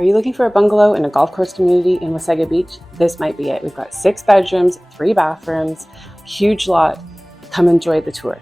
Are you looking for a bungalow in a golf course community in Wasaga Beach? This might be it. We've got 6 bedrooms, 3 bathrooms, huge lot. Come enjoy the tour.